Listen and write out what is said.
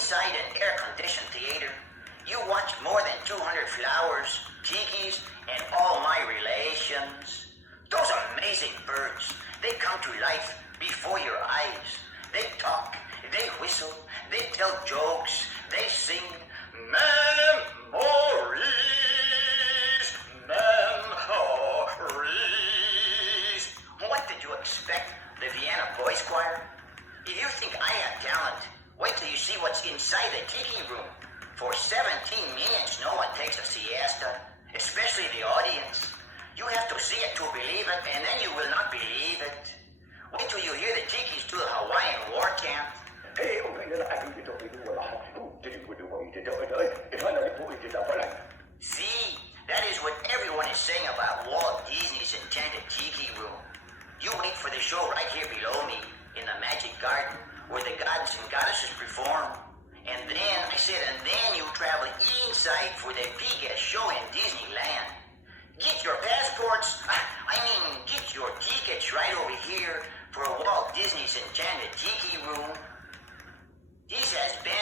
inside an air-conditioned theater. You watch more than 200 flowers, tikis, and all my relations. Those amazing birds, they come to life before your eyes. They talk, they whistle, they tell jokes, they sing memories, memories. What did you expect, the Vienna Boys Choir? If you think I have talent, wait till you see what's inside the tiki room. For 17 minutes, no one takes a siesta, especially the audience. You have to see it to believe it, and then you will not believe it. Wait till you hear the tikis do the Hawaiian war chant. See, that is what everyone is saying about Walt Disney's enchanted tiki room. You wait for the show right here below me, in the Magic Garden, where the gods and goddesses perform. And then you travel inside for the biggest show in Disneyland. Get your passports, get your tickets right over here for Walt Disney's Enchanted Tiki Room. This has been